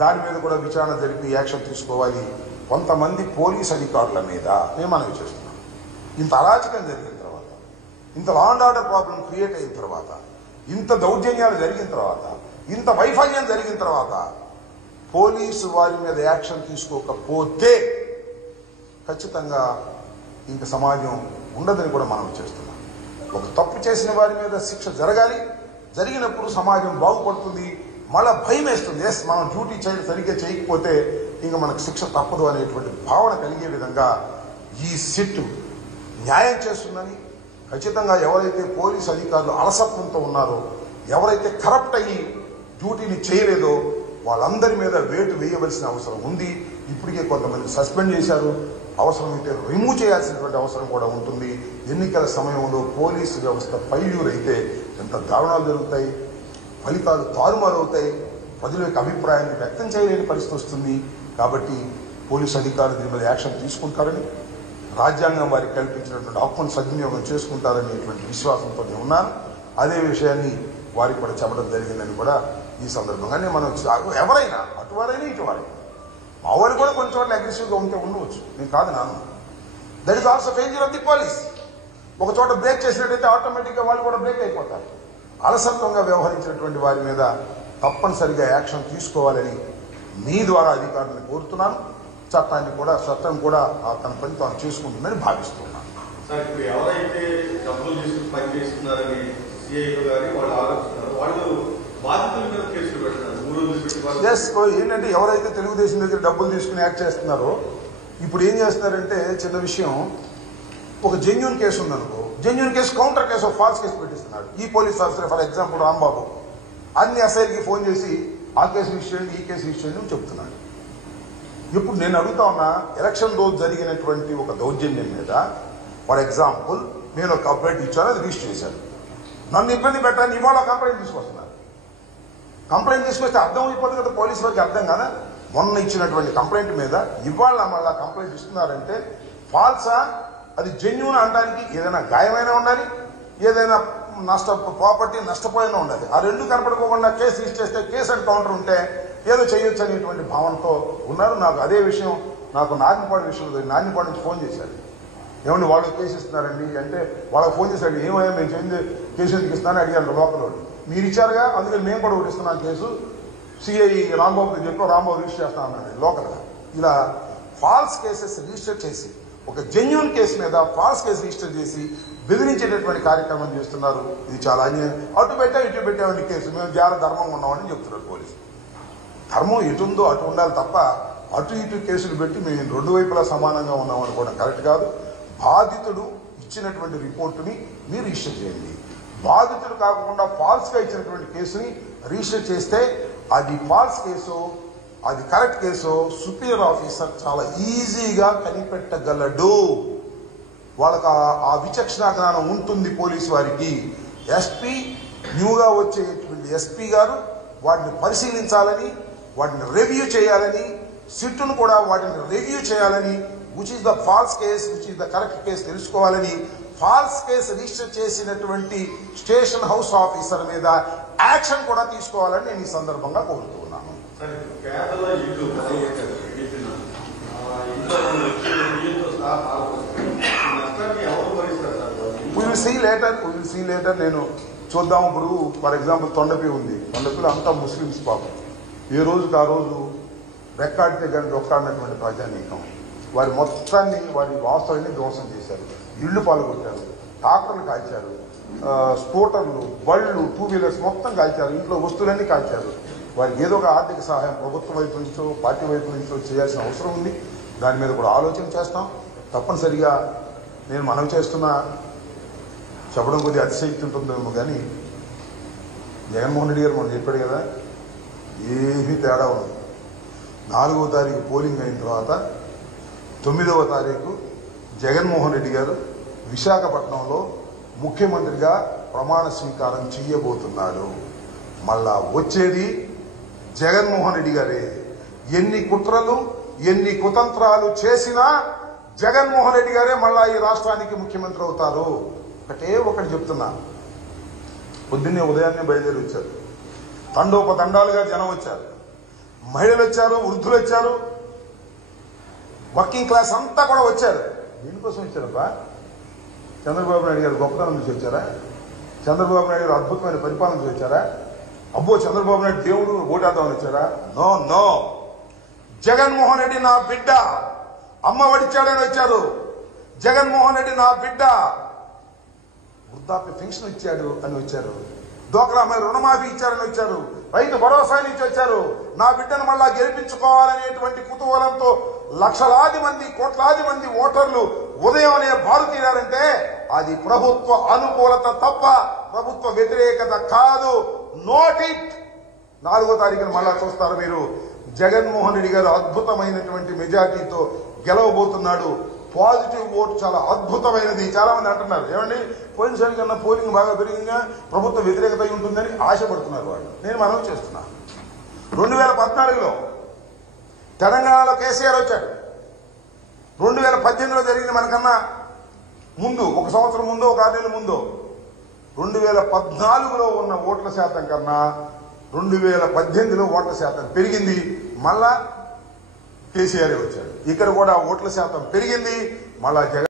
దాని మీద కూడా విచారణ జరిపి యాక్షన్ తీసుకోవాలి. కొంతమంది పోలీస్ అధికారుల మీద నేను మనవి చేస్తున్నాను. ఇంత అరాచకం జరిగిన తర్వాత, ఇంత law and order problem create అయిన తర్వాత, ఇంత దౌర్జన్యాలు జరిగిన తర్వాత, ఇంత వైఫల్యం జరిగిన తర్వాత పోలీసు వారి మీద యాక్షన్ తీసుకోకపోతే ఖచ్చితంగా ఇంక సమాజం ఉండదని కూడా మనం చేస్తున్నాం. ఒక తప్పు చేసిన వారి మీద శిక్ష జరగాలి. జరిగినప్పుడు సమాజం బాగుపడుతుంది. మళ్ళీ భయం వేస్తుంది, ఎస్ మనం డ్యూటీ సరిగ్గా చేయకపోతే ఇంకా మనకు శిక్ష తప్పదు అనేటువంటి భావన కలిగే విధంగా ఈ సిట్ న్యాయం చేస్తుందని, ఖచ్చితంగా ఎవరైతే పోలీసు అధికారులు అలసత్వంతో ఉన్నారో, ఎవరైతే కరప్ట్ అయ్యి డ్యూటీని చేయలేదో వాళ్ళందరి మీద వేటు వేయవలసిన అవసరం ఉంది. ఇప్పటికే కొంతమంది సస్పెండ్ చేశారు. అవసరమైతే రిమూవ్ చేయాల్సినటువంటి అవసరం కూడా ఉంటుంది. ఎన్నికల సమయంలో పోలీసు వ్యవస్థ ఫెయిల్యూర్ అయితే ఎంత దారుణాలు జరుగుతాయి, ఫలితాలు తారుమారవుతాయి, ప్రజల యొక్క అభిప్రాయాన్ని వ్యక్తం చేయలేని పరిస్థితి వస్తుంది. కాబట్టి పోలీసు అధికారులు దీని మీద యాక్షన్ తీసుకుంటారని, రాజ్యాంగం వారికి కల్పించినటువంటి హక్కును సద్వినియోగం చేసుకుంటారనేటువంటి విశ్వాసంతో నేను ఉన్నాను. అదే విషయాన్ని వారికి కూడా చెప్పడం జరిగిందని కూడా ఈ సందర్భంగానే మనం ఎవరైనా అటువారైనా ఇటువారైనా మా వాళ్ళు కూడా కొన్ని చోట్ల అగ్రెసివ్గా ఉంటే ఉండవచ్చు, నేను కాదు నాను. That is also failure of the police. ఒక చోట బ్రేక్ చేసినట్టయితే ఆటోమేటిక్గా వాళ్ళు కూడా బ్రేక్ అయిపోతారు. అలసత్వంగా వ్యవహరించినటువంటి వారి మీద తప్పనిసరిగా యాక్షన్ తీసుకోవాలని మీ ద్వారా అధికారులను కోరుతున్నాను. చట్టం కూడా తన పని తాను చేసుకుంటుందని భావిస్తున్నాను. సార్, ఇప్పుడు ఎవరైతే డబ్బులు తీసుకుని పనిచేస్తున్నారని సిఐ గారి వాళ్ళు ఆలోచిస్తున్నారు, వాళ్ళు బాధితుల మీద కేసులు పెట్టినారు. ఏంటంటే ఎవరైతే తెలుగుదేశం దగ్గర డబ్బులు తీసుకుని యాక్ట్ చేస్తున్నారో ఇప్పుడు ఏం చేస్తున్నారంటే, చిన్న విషయం, ఒక జెన్యూన్ కేసు ఉందనుకో, genuine case counter case false case పెట్టిస్తున్నాడు ఈ police officer. For example Rambabu అన్ని ఎస్ఐలకి ఫోన్ చేసి ఆ కేసు ఇచ్చేయండి, ఈ కేసు ఇచ్చేయండి అని చెప్తున్నాడు. ఇప్పుడు నేను అడుగుతా ఉన్నా, ఎలక్షన్ రోజు జరిగినటువంటి ఒక దౌర్జన్యం మీద ఫర్ ఎగ్జాంపుల్ నేను ఒక కంప్లైంట్ ఇచ్చాను, అది రిజిస్టర్ చేశాను. నన్ను ఇబ్బంది పెట్టాలని ఇవాళ కంప్లైంట్ తీసుకొస్తున్నారు. కంప్లైంట్ తీసుకొస్తే అర్థం అయిపోతుంది కదా, పోలీసు వారికి అర్థం కదా. మొన్న ఇచ్చినటువంటి కంప్లైంట్ మీద ఇవాళ మళ్ళా కంప్లైంట్ ఇస్తున్నారంటే ఫాల్సా, అది జెన్యూన్ అనడానికి ఏదైనా గాయమైనా ఉండాలి, ఏదైనా ప్రాపర్టీ నష్టపోయినా ఉండాలి. ఆ రెండు కనపడుకోకుండా కేసు రిజిస్టర్ చేస్తే కేసు అండ్ కౌంటర్ ఉంటే ఏదో చేయొచ్చు అనేటువంటి భావనతో ఉన్నారు. నాకు అదే విషయం నాగినపాడు విషయంలో నాగినపాడు నుంచి ఫోన్ చేశారు. ఏమండి వాళ్ళు కేసు ఇస్తున్నారండి అంటే, వాళ్ళకి ఫోన్ చేశాడు, ఏమయ్యా మేము చేయింది కేసు ఎందుకు ఇస్తున్నారని అడిగాను లోకల్ వాడు. మీరు ఇచ్చారుగా, అందుకని మేము కూడా ఒకటి ఇస్తున్నాం కేసు, సిఐ రాంబాబుకి చెప్పి రాంబాబు రిజిస్టర్ చేస్తా అన్నాడు లోకల్గా. ఇలా ఫాల్స్ కేసెస్ రిజిస్టర్ చేసి, ఒక జెన్యూన్ కేసు మీద ఫాల్స్ కేసు రిజిస్టర్ చేసి బెదిరించేటటువంటి కార్యక్రమం చేస్తున్నారు. ఇది చాలా అన్యాయం. అటు పెట్టామని కేసు, మేము చాలా ధర్మంగా ఉన్నామని చెప్తున్నారు పోలీసు. ధర్మం ఎటుందో అటు ఉండాలి తప్ప అటు ఇటు కేసులు పెట్టి మేము రెండు వైపులా సమానంగా ఉన్నామనుకోవడం కరెక్ట్ కాదు. బాధితుడు ఇచ్చినటువంటి రిపోర్టుని మీరు రిజిస్టర్ చేయండి. బాధితుడు కాకుండా ఫాల్స్గా ఇచ్చినటువంటి కేసుని రిజిస్టర్ చేస్తే అది ఫాల్స్ కేసు, అది కరెక్ట్ కేసు సుపీరియర్ ఆఫీసర్ చాలా ఈజీగా కనిపెట్టగలడు. వాళ్ళకి ఆ విచక్షణ జ్ఞానం ఉంటుంది పోలీసు వారికి. ఎస్పీ న్యూగా వచ్చేటువంటి ఎస్పీ గారు వాటిని పరిశీలించాలని, వాటిని రివ్యూ చేయాలని, సిట్టును కూడా వాటిని రివ్యూ చేయాలని, which is the false case, which is the correct case తెలుసుకోవాలని, ఫాల్స్ కేసు రిజిస్టర్ చేసినటువంటి స్టేషన్ హౌస్ ఆఫీసర్ మీద యాక్షన్ కూడా తీసుకోవాలని నేను ఈ సందర్భంగా కోరుతున్నాను. విల్ సీ లేటర్ నేను చూద్దాం. ఇప్పుడు ఫర్ ఎగ్జాంపుల్ తొండపి ఉంది, తొండపిలో అంతా ముస్లిమ్స్ పాపం. ఏ రోజుకి ఆ రోజు రెక్కాడితే కానీ రొక్కాడినటువంటి ప్రజానీకం వారి మొత్తాన్ని, వారి వాస్తవాన్ని ధ్వంసం చేశారు. ఇళ్లు పాల్గొట్టారు, ట్రాక్టర్లు కాల్చారు, స్కూటర్లు, బళ్ళు, టూ వీలర్స్ మొత్తం కాల్చారు, ఇంట్లో వస్తువులన్నీ కాల్చారు. వారికి ఏదో ఒక ఆర్థిక సహాయం ప్రభుత్వం వైపు నుంచో పార్టీ వైపు నుంచో చేయాల్సిన అవసరం ఉంది. దాని మీద కూడా ఆలోచన చేస్తాం. తప్పనిసరిగా నేను మనవి చేస్తున్నా, చెప్పడం కొద్దిగా అతిశక్తి ఉంటుందేమో కానీ జగన్మోహన్ రెడ్డి గారు మనం చెప్పాడు కదా, ఏమీ తేడా ఉండదు. 4వ తారీఖు పోలింగ్ అయిన తర్వాత 9వ తారీఖు జగన్మోహన్ రెడ్డి గారు విశాఖపట్నంలో ముఖ్యమంత్రిగా ప్రమాణ స్వీకారం చేయబోతున్నాడు. మళ్ళా వచ్చేది జగన్మోహన్ రెడ్డి గారే. ఎన్ని కుట్రలు, ఎన్ని కుతంత్రాలు చేసినా జగన్మోహన్ రెడ్డి గారే మళ్ళా ఈ రాష్ట్రానికి ముఖ్యమంత్రి అవుతారు. ఒకటి చెప్తున్నా, పొద్దున్నే ఉదయాన్నే బయలుదేరి వచ్చారు, తండోపతండాలుగా జనం వచ్చారు. మహిళలు వచ్చారు, వృద్ధులు వచ్చారు, వర్కింగ్ క్లాస్ అంతా కూడా వచ్చారు. దీనికోసం వచ్చారబ్బా. చంద్రబాబు నాయుడు గారు గొప్పతనం నుంచి వచ్చారా? చంద్రబాబు నాయుడు గారు అద్భుతమైన పరిపాలన నుంచి వచ్చారా? అబ్బో చంద్రబాబు నాయుడు దేవుడు ఓటేద్దామని వచ్చారా? No no. జగన్మోహన్ రెడ్డి నా బిడ్డ, అమ్మ వడిచాడని వచ్చారు. జగన్మోహన్ రెడ్డి నా బిడ్డ, వృద్ధాప్య పెన్షన్ ఇచ్చాడు అని వచ్చారు. డోక్రా మరి రుణమాఫీ ఇచ్చారని వచ్చారు. రైతు భరోసా నుంచి వచ్చారు. నా బిడ్డను మళ్ళా గెలిపించుకోవాలనేటువంటి కుతూహలంతో లక్షలాది మంది, కోట్లాది మంది ఓటర్లు ఉదయంనే బారు తీరారంటే అది ప్రభుత్వ అనుకూలత తప్ప ప్రభుత్వ వ్యతిరేకత కాదు. Note it. 4వ తారీఖున మళ్ళా చూస్తారు మీరు. జగన్మోహన్ రెడ్డి గారు అద్భుతమైనటువంటి మెజార్టీతో గెలవబోతున్నాడు. పాజిటివ్ ఓటు చాలా అద్భుతమైనది. చాలా మంది అంటున్నారు, ఏమండి పోయినసారి కన్నా పోలింగ్ బాగా పెరిగిందా, ప్రభుత్వ వ్యతిరేకత ఉంటుందని ఆశపడుతున్నారు వాళ్ళు. నేను మనవి చేస్తున్నా, 2014లో తెలంగాణలో కేసీఆర్ వచ్చాడు. 2018లో జరిగింది మనకన్నా ముందు, 1 సంవత్సరం ముందు, 1 6 నెలల ముందు. 2014లో ఉన్న ఓట్ల శాతం కన్నా 2018లో ఓట్ల శాతం పెరిగింది. మళ్ళా కేసీఆర్ వచ్చాడు. ఇక్కడ కూడా ఓట్ల శాతం పెరిగింది. మళ్ళా జగన్